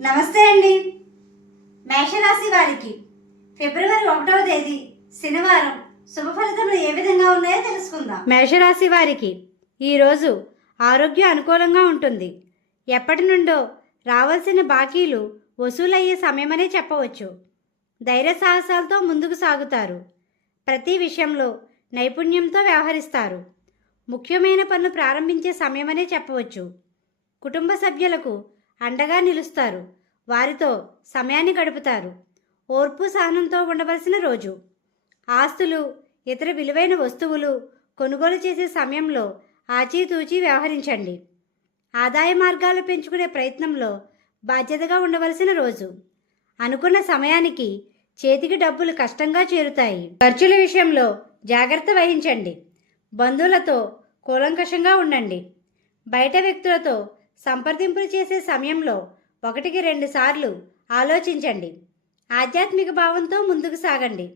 నమస్తే అండి. మేషరాశి వారికి ఫిబ్రవరి ఒకటవ తేదీ శనివారం శుభ ఫలితములు ఏ విధంగా ఉన్నాయో తెలుసుకుందాం. మేషరాశి వారికి ఈరోజు ఆరోగ్యం అనుకూలంగా ఉంటుంది. ఎప్పటి నుండో రావాల్సిన బాకీలు వసూలయ్యే సమయమనే చెప్పవచ్చు. ధైర్య సాహసాలతో ముందుకు సాగుతారు. ప్రతి విషయంలో నైపుణ్యంతో వ్యవహరిస్తారు. ముఖ్యమైన పనులు ప్రారంభించే సమయమనే చెప్పవచ్చు. కుటుంబ సభ్యులకు అండగా నిలుస్తారు. వారితో సమయాన్ని గడుపుతారు. ఓర్పు సహనంతో ఉండవలసిన రోజు. ఆస్తులు ఇతర విలువైన వస్తువులు కొనుగోలు చేసే సమయంలో ఆచితూచి వ్యవహరించండి. ఆదాయ మార్గాలు పెంచుకునే ప్రయత్నంలో బాధ్యతగా ఉండవలసిన రోజు. అనుకున్న సమయానికి చేతికి డబ్బులు కష్టంగా చేరుతాయి. ఖర్చుల విషయంలో జాగ్రత్త వహించండి. బంధువులతో కూలంకషంగా ఉండండి. బయట వ్యక్తులతో సంప్రదింపులు చేసే సమయంలో ఒకటికి రెండు సార్లు ఆలోచించండి. ఆధ్యాత్మిక భావంతో ముందుకు సాగండి.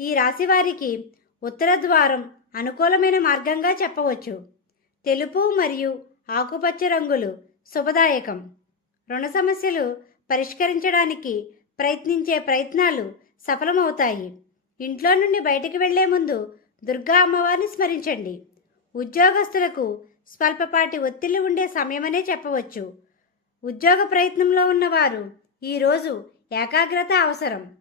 ఈ రాశి వారికి ఉత్తర ద్వారం అనుకూలమైన మార్గంగా చెప్పవచ్చు. తెలుపు మరియు ఆకుపచ్చ రంగులు శుభదాయకం. రుణ సమస్యలు పరిష్కరించడానికి ప్రయత్నించే ప్రయత్నాలు సఫలమవుతాయి. ఇంట్లో నుండి బయటికి వెళ్ళే ముందు దుర్గా అమ్మవారిని స్మరించండి. ఉద్యోగస్తులకు స్వల్పపాటి ఒత్తిళ్ళు ఉండే సమయమనే చెప్పవచ్చు. ఉద్యోగ ప్రయత్నంలో ఉన్నవారు ఈరోజు ఏకాగ్రత అవసరం.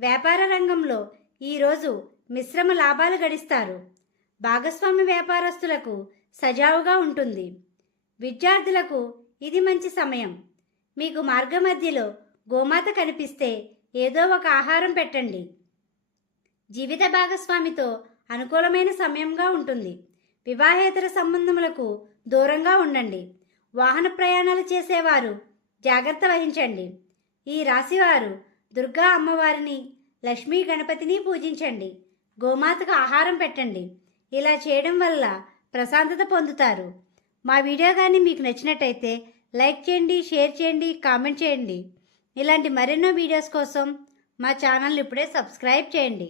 వ్యాపార రంగంలో ఈరోజు మిశ్రమ లాభాలు గడిస్తారు. భాగస్వామి వ్యాపారస్తులకు సజావుగా ఉంటుంది. విద్యార్థులకు ఇది మంచి సమయం. మీకు మార్గమధ్యలో గోమాత కనిపిస్తే ఏదో ఒక ఆహారం పెట్టండి. జీవిత భాగస్వామితో అనుకూలమైన సమయంగా ఉంటుంది. వివాహేతర సంబంధములకు దూరంగా ఉండండి. వాహన ప్రయాణాలు చేసేవారు జాగ్రత్త వహించండి. ఈ రాశివారు దుర్గా అమ్మవారిని లక్ష్మీ గణపతిని పూజించండి. గోమాతకు ఆహారం పెట్టండి. ఇలా చేయడం వల్ల ప్రశాంతత పొందుతారు. మా వీడియో కానీ మీకు నచ్చినట్టయితే లైక్ చేయండి షేర్ చేయండి కామెంట్ చేయండి. ఇలాంటి మరెన్నో వీడియోస్ కోసం మా ఛానల్ ఇప్పుడే సబ్స్క్రైబ్ చేయండి.